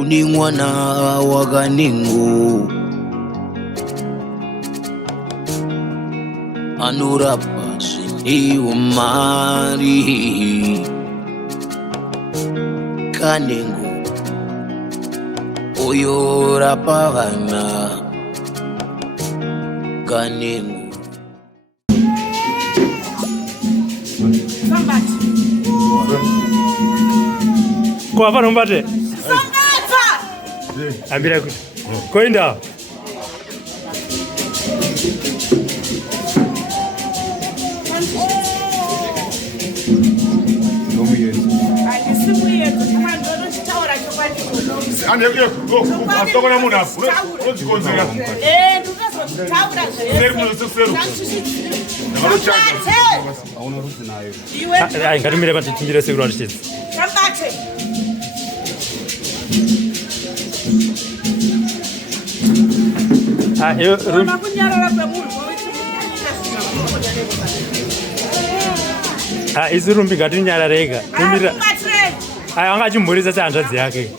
uni mwana wa Kanengo anurapa sini umari Kanengo oyo rapa vana Kanengo. Kwa hapa nombate ambira koinda ngatumire patitinjire sekuru achitedza isi rumbi ngatinyarareka angachimhurisa sehanzvadzi yake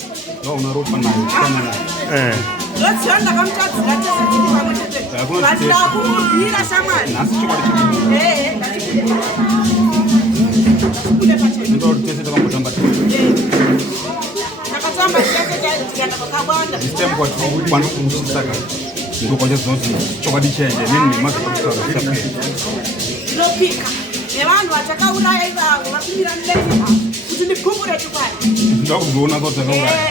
nevanhu vatakauraya ivavo vapindira muleima kuti ndikumbure chikwadi ndakuzoona kuti takauraya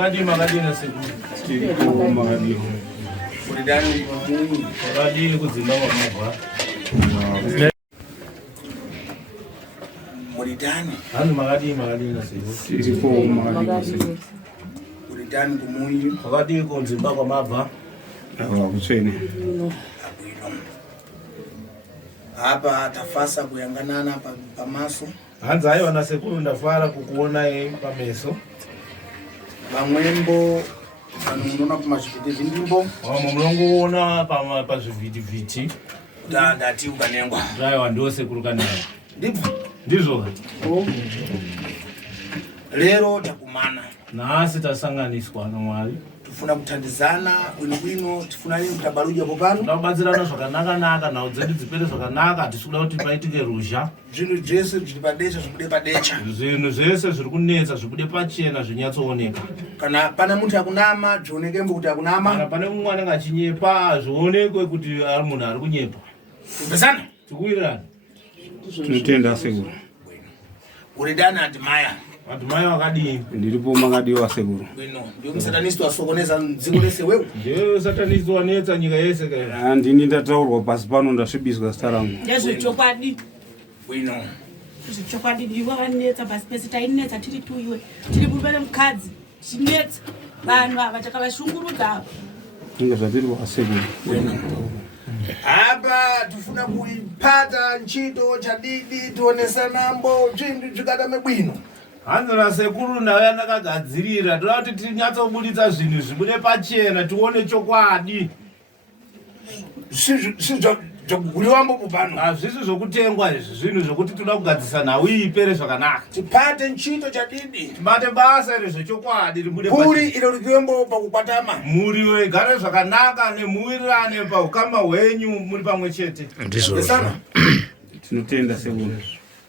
Magadi na sekuru. Magadi. Muridani kumunyu. Magadi kuZimbabwe mabva. Muridani. Hanu magadi na sekuru. Muridani kumunyu. Magadi kuZimbabwe mabva. kucheni. Hapa tafasa kuyanganana pamaso. Hanza ayo nasekuru ndafara kukuona pameso. Vamwembo vanonona kumazvivhiti vindimbo. Mulongo ona pazvivhiti vhiti. Ndati ukanengwa. Ndaiwa ndosekuru Kanengo. Ndizvo. Lero takumana. Nasi tasanganiswa naMwari. Tufuna kuthandizana bwino tifuna kutabaruja popano. Tabatsirana zvakanaka nawo dzedu dzipere zvakanaka tisikuda kuti paitike ruzha. Zvinhu zvese zviri padecha zvibude padecha. Zvinhu zvese zviri kunetsa zvibude pachena zvinyatsooneka. Kana pana muntu akunama zvioneke kuti akunama. Kana pane mumwe anenge achinyepa zvionekwe kuti ari munhu ari kunyepa. Kumvesana? Tikuwirirana. Tinotenda Sekuru. Uridani admire. Admire wakadini? Ndiripo makadiwa Sekuru. Bwino, ndio msatanisti wasokoneza dziko lese wewe. Ndio satanisti wanetsa nyika yese kai. Andini ndataurwa pasi pano ndasvibiswa zita rangu. Ndezvo chokwadi. Bwino. Chokwadi ndiwe wanetsa basi pesi tainetsa tiri tuiwe. Tiri bubele mukadzi. Chinetsa vanhu ava takavashungurudza. Inga zvapiri kwa Sekuru. Hapa tufuna kuipata ntchito chadidi tionesanambo zvinhu zvikadame bwino. Hanzi nasekuru nawe andakagadzirira toda kuti tinyatsobuditsa zvinhu zvibude pachena tione chokwadi. Zvakuguliwambo popano. Hazvisi zvokutengwa izvi zvinhu zvokuti toda kugadzisa nhau ipere zvakanaka. Tipate ntchito chadidi. Tibate basa iri zvechokwadi ribude pachena. Puri irorikiwembo pakukwatama. Muriwo igare zvakanaka nemuwirirane paukama hwenyu muri pamwe chete. Ndizvo. Tinotenda Sekuru.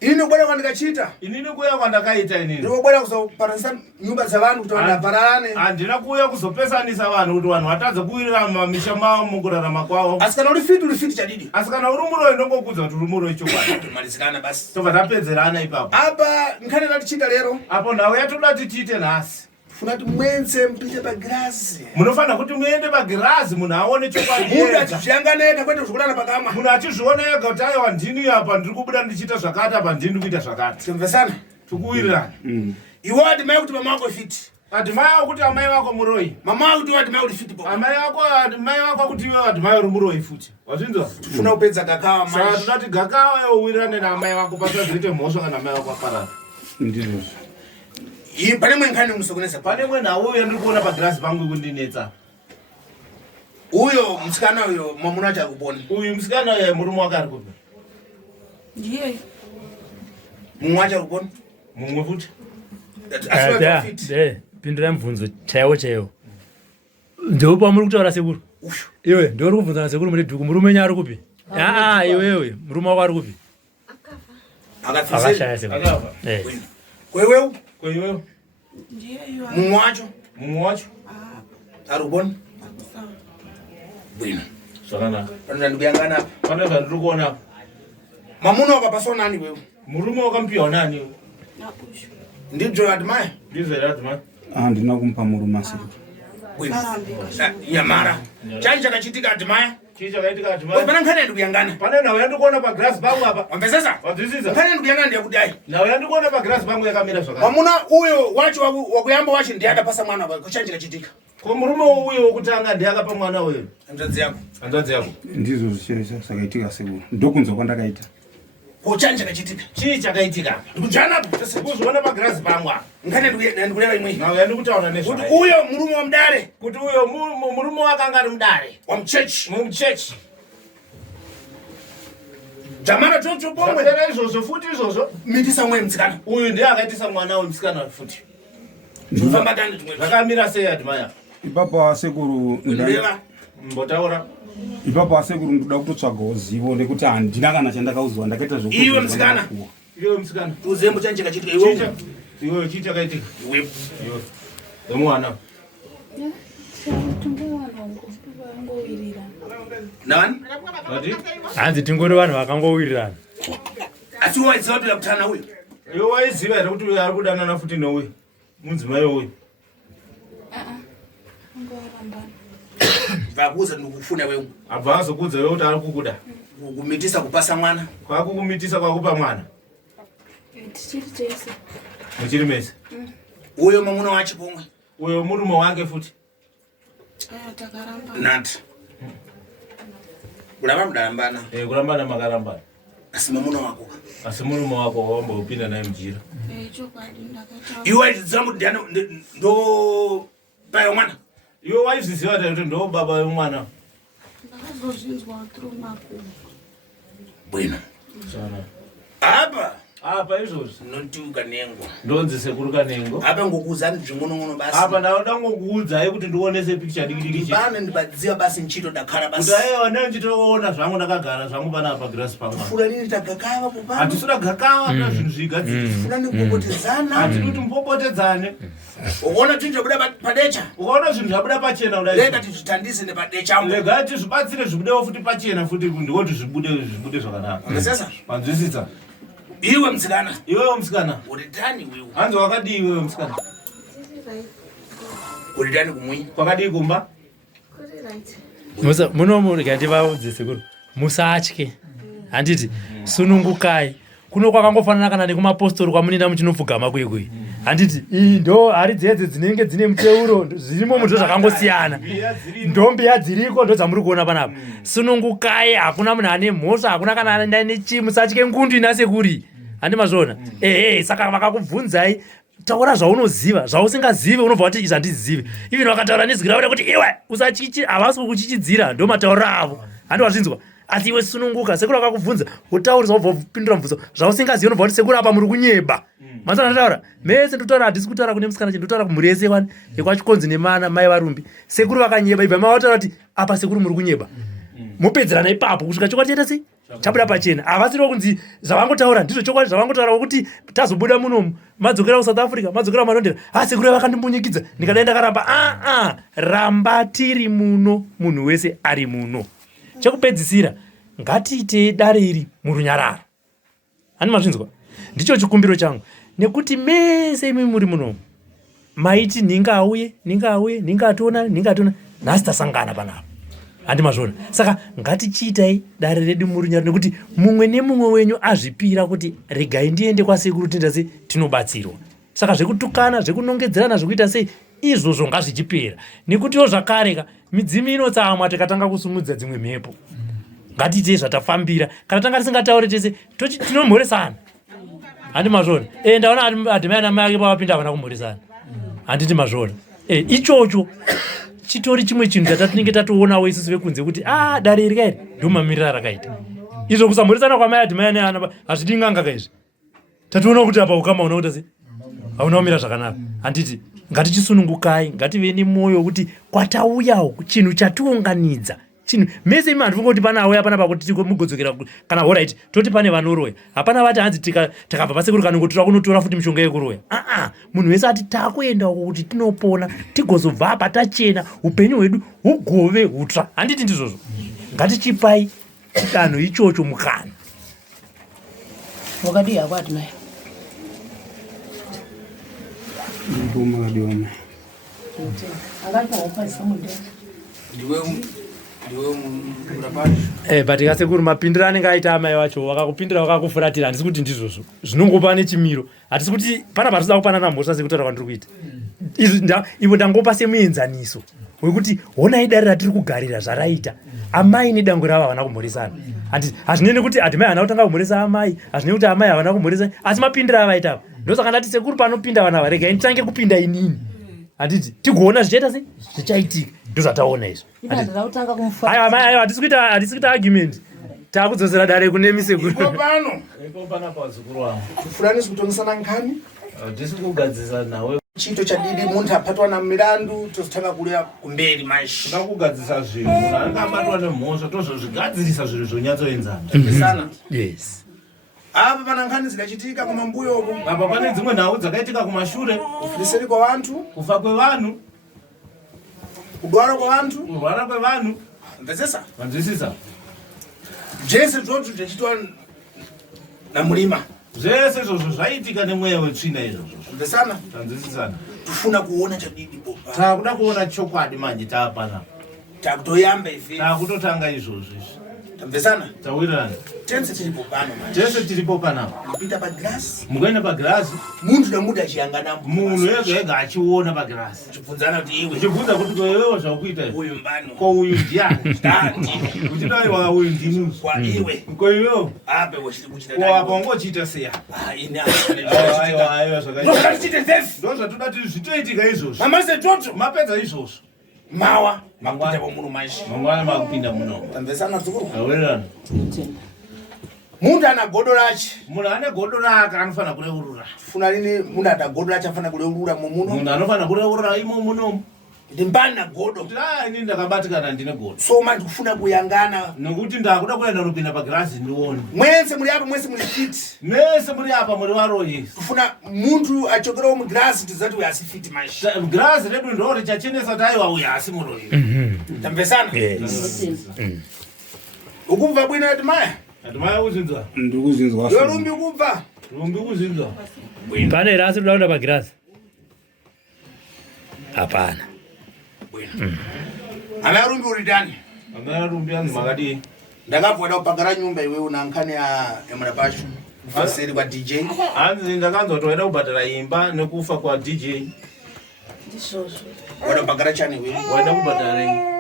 Ini bwana kwandikachita. Inini kuya kwandakaita inini. Ndiko bwana kuzoparanisa nyumba dzavanhu kuti vandapararane. Handina kuya kuzopesanisa vanhu kuti vanhu vatadze kuwirira mamisha mavo mukurarama kwavo. Asi kana uri fiti chadidi. Asi kana uri muroyi ndongokudza kuti uri muroyi chokwadi. Tumalizikana basi. Tobva tapedzerana ipapo. Apa nkhani tatichita lero. Apo nhau yatoda tichiite nhasi. Funa kuti mwenze mpinde pagirazi. Munofanira kuti muende pagirazi munhu aone chokwadi. Munhu achizviyanganeka kwete zvikulana pakama. Munhu achizviona ega kuti aiwa ndini apa ndiri kubuda ndichiita zvakati apa ndini kuita zvakati. Timvesana? Tikuwirirana. Iwe adimai kuti mama wako fiti. Adimai wako kuti amai wako muroyi. Mama wako kuti adimai uri fiti po. Adimai wako kuti iwe adimai uri muroyi futi. Wazvinzwa? Tufuna kupedza gakawa mai. Saka todati gakawa iwe uwirirane naamai wako pasazoite mhosva kana amai wako aparara. Ndizvo. Pane mwe nkhani musokonesa. Pane mwe nhau uyo ndiri kuona pagirazi pangu kundinetsa. Uyo musikana uyo mwamuna wacho akuponi. Uyu musikana uyo murume wake ari kupi? Ndiye. Mumwe wacho akuponi. Mumwe futi. Pindura mubvunzo chaiwo. Ndopa muri kutaura Sekuru? Iwe ndori kubvunza naSekuru muri dhuku murume nyari kupi? Iwewe murume wako ari kupi? Akashaya Sekuru. Kwewewu? Kwewewu? Ndiye iwe. Mumwe wacho? Mumwe wacho? Ari kuponi? Bwino. Zvakanaka. Pano ndikuyangana apa. Pane zvandiri kuona apa. Mwamuna wakapaswa nani wewe? Murume wakamupiwa nani iwe? Nakusho. Ndibyo adimai? Ndizvo here adimai? Handina kumupa murume Sekuru. Bwino. Nyamara. Chani chakachitika adimai? Chii chakaitika adimai? Pana nkhani ndikuyangana. Pane nhau yandikuona pagirazi pangu apa. Wamvesesa? Wadzwisisa? Nkhani ndikuyangana ndiyakudai. Nhau yandikuona pagirazi pangu yakamira zvakana. Mwamuna uyo wacho wakuyamba wacho ndiye akapasa mwana wake. Kuchani chakachitika? Ko murume uyo wokutanga ndiye akapa mwana uyo. Hanzvadzi yako. Hanzvadzi yako. Ndizvo zvakaitika Sekuru. Ndokunzwa kwandakaita. Kuchani chakachitika? Chii chakaitika? Ndikujana apa? Kuzviona pagirazi pangu apa. Nkhani ndikureva imwe. Nhau yandikutaura nezvo. Kuti uyo murume wa mudare. Kuti uyo murume wakanga ari mudare. Wa muchechi. Mumuchechi. Jamana chocho pomwe. Zvapera izvozvo futi izvozvo. Mitisa mwe mtsikana. Uyu ndiye akaitisa mwana wemusikana futi. Zvofamba kani tumwe. Zvakamira sei adimai? Ipapa Sekuru Ndireva. Mbotaura. Ipapa Sekuru ndoda kutotsvagawo zivo nekuti handina kana chandakaudzwa ndakaita zvokuti. Iwe mtsikana. Iwe musikana. Uzembo chani chakachitika iwe. Iwe chii chakaitika? Iwe. Emwana. Nani? Vati? Hanzi tingori vanhu vakangowirirana. Asi waiziva kuti yakutana uyo. Iwe waiziva here kuti uyo ari kudanana futi neuyo? Mudzimai uyo. Vakuudza ndikufuna wewe. Abva azokuudza wewe kuti ari kukuda. Kumitisa kupasa mwana. Kwakukumitisa kwakupa mwana. Muchiri mese. Uyo mwamuna wacho pomwe. Uyo murume wake futi. Takaramba. Nati. Kulambana. Kulambana makarambana. Asimamuna wako. Asimurume wako waomba upinda naye mjira. Iwe zamu ndo bayo mwana. Iwe wife siwata ndo baba yomwana. Bueno. Sana. Apa izvozvi noti Kanengo ndonzi sekuru Kanengo apa ngokuudzani zving'onong'ono basi apa ndauda ngokuudzai kuti ndionese picture diki bane ndibadziwa basi nchito dakhala basi kuti aiwa ne nditoona zvangu ndakagara zvangu pana apa grass pamwe fura nini tagakava popano hatisuda gakawa na zvinhu zvigadzirisa fura nikupopotedzana hatikuti mpopotedzane ukaona chinhu chabuda padecha ukaona zvinhu zvabuda pachena kudai lega tizvitandise nepadecha lega tizvibatsire zvibudewo futi pachena futi ndikuti zvibude zvakanaka sasa panzwisisa iwe mtsikana iwewe mtsikana uritani wewe hanzi wakadii iwewe mtsikana uritani kumwi kwakadii kumba munomurika ndivaudze sekuru musatye handiti sunungukai kuno kwakangofanana kana nekumapostori kwamunoenda muchinopfugama kwekwe handiti iyi ndo hari dzedze dzinenge dzine muteuro zvirimo muzvo zvakangosiyana ndombi yadziriko ndo dzamuri kuona panapa sunungukai hakuna munhu ane mhosva hakuna kana ane chi musatye ngundu ina sekuri handi mazvona saka vakakubvunzai taura zvaunoziva zvausingazive unobva kuti izvi handizive even vakataura nezwi ravo rekuti iwe usatyichi havasi kukuchichidzira ndo matauro avo handi wazvinzwa asi iwe sununguka sekuru akakubvunza utaurisa wobva kupindura mubvunzo zvausingazive unobva kuti sekuru apa muri kunyeba mazana ndataura mese nditaura handisi kutaura kune musikana nditaura kumhuri yese wani yekwachikonzi nemana mai varumbi sekuru vakanyeba ibva mavataura kuti apa sekuru muri kunyeba mupedzerana ipapo kusvika chokwadi chaita sei chabuda pachena havasiri kunzi zvavangotaura ndizvo chokwadi zvavangotaura kuti tazobuda munomu madzokera kuSouth Africa madzokera kumarondera sekuru vakandimbunyikidza ndikadai ndakaramba ramba tiri muno munhu wese ari muno chekupedzisira ngatiite dare iri murunyararo hani mazvinzwa ndicho chikumbiro changu nekuti mese imi muri munomu maiti ningauye ningationa nhasi tasangana panapa handi mazvona saka ngatichiitai dare redu murunyararo nekuti mumwe nemumwe wenyu azvipira kuti regai ndiende kwasekuru tindase tinobatsirwa saka zvekutukana zvekunongedzerana zvekuita sei izvozvo ngazvichipera nekutiwo zvakareka midzimu inotsamwa tikatanga kusumudza dzimwe mhepo ngatiitei zvatafambira kana tanga tisingatauri tese tinomhoresana handi mazvona ndaona adhimai anamai ake pavapinda havana kumhoresana handiti mazvona ichocho chitori chimwe chinhu chatatinenge tatoonawo isusu vekunze kuti dare iri kairi ndomamirira rakaita izvo kusamhoresana kwamai adhimai neana hazvidi nganga kaizvi tationa kuti apa ukama unakuita se hauna kumira zvakanaka handiti ngatichisunungukai ngative nemwoyo wekuti kwatauyawo chinhu chatiunganidza chinhu mese imi handifunga kuti pana auya panapa kuti mugodzokera kana oright toti pane vanoroya hapana vati hanzi takabva pasekuru Kanengo tora kunotora futi mishonga yekuroya munhu wese ati takuendawo kuti tinopona tigozobva apa tachena upenyu hwedu hugove hutsva handiti ndizvozvo ngatichipai chidanho ichocho mukana wakadii hako adhimai but kasekuru mapindiro anenge aita amai vacho vakakupindira vakakufuratira handisi kuti ndizvozvo zvinongopa nechimiro hatisi kuti pana patinoda kupanana mhosva sekutaura kwandiri kuita ivo ndangopa semuenzaniso wekuti honai dare ratiri kugarira zvaraita amai nedango ravo havana kumhoresana hazvinei kuti adhimai havana kutanga kumhoresa amai hazvinei kuti amai havana kumhoresa asi mapindiro avaita avo ndosaka ndati sekuru panopinda vanava regai nditange kupinda inini handiti tigoona zvichaita sei zvichaitika ndozvataona izvo aiwa hatisi kuita argument takudzosera dare kune misekuru pana pazukuru wangu furanisi kutonisana nkani handisi kugadzisa nawe chito chadidi muntu apatwa namumirandu tozotanga kuuya kumberi maisha toda kugadzisa zvinhu munhu anenge abatwa nemhosva tozozvigadzirisa zvinhu zvonyatsoenzana sana yes apa pana nkani dzikachitika kumambuyo uko apa pane dzimwe nhau dzakaitika kumashure kufiriseri kwavantu kufa kwevanhu kudwara kwavantu kurwara kwevanhu mvetsesa vanzwisisa zvese zvozvo zvichitwa namurima zvese izvozvo zvaitika nemweya wetsvina izvozvo mvesana tanzwisisana tofuna kuona chadidi bopa takuda kuona chokwadi manje taapanapa takutoyamba ife takutotanga izvozvo izvi Tamvezana? Tawirana. Tense tilipo pano manje. Tense tilipo pana. Mpita pa glass. Mugenda pa glass. Muntu na muda chiyangana. Munhu yega achiona pa glass. Chibvunzana kuti iwe. Chibvunza kuti wewe zvakuita. Uyu mbano. Ko uyu ndiani? Ndani. Kuti dai wa uyu ndimu. Kwa iwe. Ko iwe. Ape wachiti kuchita. Kwa pongochita seya. Ine aiwa zvakaita. Zvakachita zesi. Ndo zvatoda kuti zvitoitika izvozvo. Mamarese toto. Mapedza izvozvo. Mawa. Makupinda pamunhu manje. Mangwana makupinda muno. Tamvezana dzukuru. Tawirana. Muntu ana godo rachi. Munhu ane godo rake anofana kureurura. Funa lini munhu ana godo rachi afana kureurura muno. Munhu anofana kureurura imo muno. Ndimbani na godo. Ini ndakabatikana ndine godo. So manje kufuna kuyangana. Nokuti ndakuda kuenda nopinda pa glass ndione. Mwense muri apa mwense muri fit. Mese muri apa muri waroyi. Kufuna muntu achokera mu glass tizati uya asi fit manje. Glass redu ndo richachenesa taiwa uya asi muroyi. Tamvezana? Yes. Ukumva bwino ati maya? Ati maya uzinzwa. Ndikuzinzwa. Yo rumbi ukumva? Rumbi uzinzwa. Pane rasi kudaunda pa grass. Hapana. Bwino. Ana rumbi uri ndani? Ana rumbi anzi makadi. Ndakabvoda kupagara nyumba iwe una nkhani ya mwana pashu. Fasiri kwa DJ. Anzi ndakanzwa toenda kubhadhara imba nekufa kwa DJ. Ndizvozvo. Wada kupagara chani iwe? Waenda kubhadhara.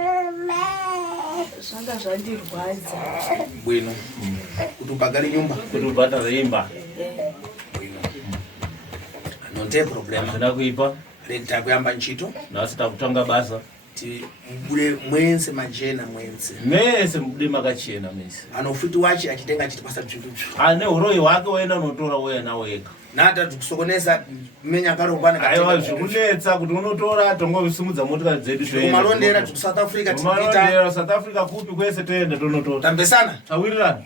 Zvanga zvandirwadza. Bwino. Kuti upagare nyumba. Kuti ubhadhara imba. Bwino. Nonte problema. Ndina kuipa. Renta kuyamba ntchito. Nasi takutanga basa. Ti mbule mwense majena mwense. Mese mbude makachena mese. Anofiti wachi achitenga achitipasa bzvindubzvo. Ane uroi wake wena unotora wena wega. Nata tikusokoneza menya karo bana katenga. Aiwa zvikunetsa kuti unotora tongo visimudza motika dzedu zvedu. Kumalondera tu South Africa tipita. Kumalondera South Africa kupi kwese tende tonotora. Tambesana? Tawirirana.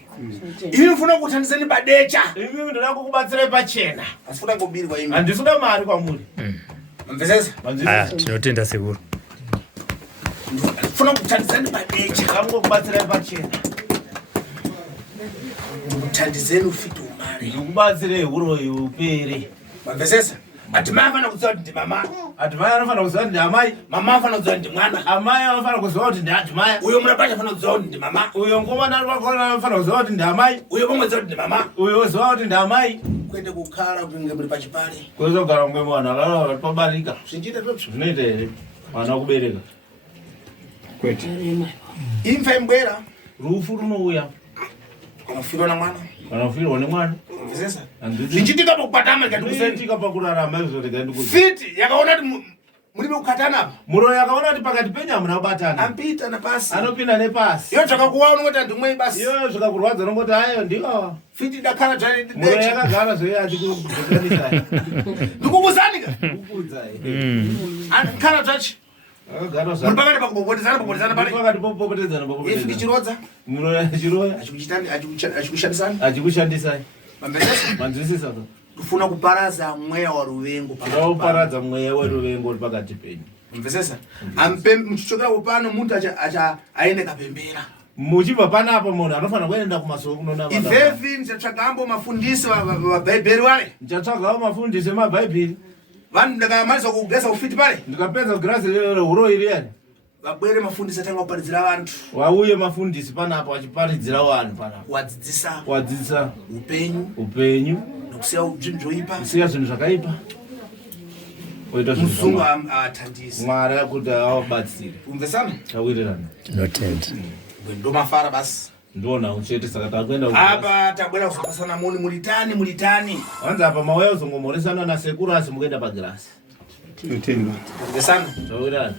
Imi mfuna kuthandizeni padecha. Imi ndinoda kukubatsira pachena. Asifuna ngobiri kwa imi. Andisuda mari kwamuri. Mvezesa? Ah, tinotenda Sekuru. Funa kuthandizeni padecha. Kango kubatsira pachena. Kuthandizeni ufite umari. Ndikubatsire uroi upere. Mvezesa? Ati mama afana kuziva kuti ndi mama. Ati maya anofana kuziva kuti ndi amai. Mama afana kuziva kuti ndi mwana. Amai anofana kuziva kuti ndi ati maya. Uyo murapasha afana kuziva kuti ndi mama. Uyo ngomana wakona anofana kuziva kuti ndi amai. Uyo pomwe kuziva kuti ndi mama. Uyo uziva kuti ndi amai. Kwende kukhala kuti muri pachipale. Kwezogara mwe mwana lala pabarika. Zvinjita zvozvo. Zvinoita here mwana kubereka. Kwete. Imfa imbwera. Rufu runouya. Unofirwa na mwana. Unofirwa ne mwana. Mvezesa? Zvinjitika pakupatama ngatikuseni. Zvinjitika pakurarama izvozvo ndikuzi. Fiti yakaona kuti muri bekukatana apa. Muro yakaona kuti pakati penya muna kubatana. Ampita napasi. Anopinda nepasi. Iyo zvakakuwa unongoti ndimwe basi. Iyo zvakakurwadza unongoti ayo ndiwa. Fiti dakhala dzani Muro yakagara zve achikuzokanisa. Ndikukuzanika. Kukudzai. Ankhala dzachi. Akagara zve. Muri pakati pakupopotedzana pale. Pakati popopotedzana Ifiki popopotedzana. chirodza. Muro yachiroya. Achikushandisani. Achikushandisai. Mambezesa? Manzwisisa. Kufuna kuparaza mweya wa ruvengo pakati. Uparadza mweya weruvengo uri pakati penyu. Mvezesa? Mchichokera upano muntu aine kapembera. Muchibva panapa munhu anofana kuenda kumasoko kunona. Ivevi ndichatsvagambo mafundisi vabhaibheri wale. Ndichatsvagawo mafundisi emabhaibheri. Vanhu ndakamaliza kugeza ufiti pale. Ndikapedza kugirazi huro iri yani. Vabwere mafundisi atanga kuparidzira vantu. Wauye mafundisi panapa wachiparidzira vanhu panapa. Wadzidzisa upenyu. Nokusiya zvinhu zvoipa. Kusiya zvinhu zvakaipa. Musungu athandisi. Mwari akuti awabatsire. Umvesana? Tawirirana. Tinotenda. Ndo mafara basi. Ndiona uchete saka takwenda apa tabwera kuzopasana moni mulitani. Wanzi apa mawaya uzongomoresana na Sekuru asi mukaenda pagirasi. Tinotenda. Umvesana? Tawirirana.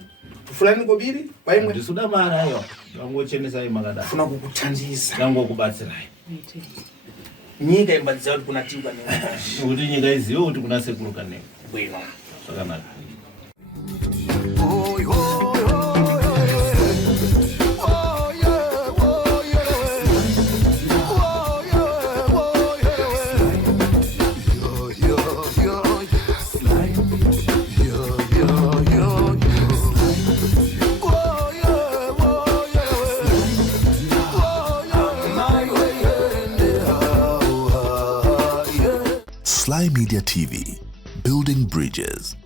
Fulani kobiri kwaimwe. Ndisuda mari ayo. Ngangochenesa makada. Funa kukuthandisa. Ngangokubatsirai. Nyika imbadziwa kuti kuna tiwa Kanengo. Kuti nyika izive kuti kuna Sekuru Kanengo. Bwino. Zvakanaka. Sly Media TV, building bridges.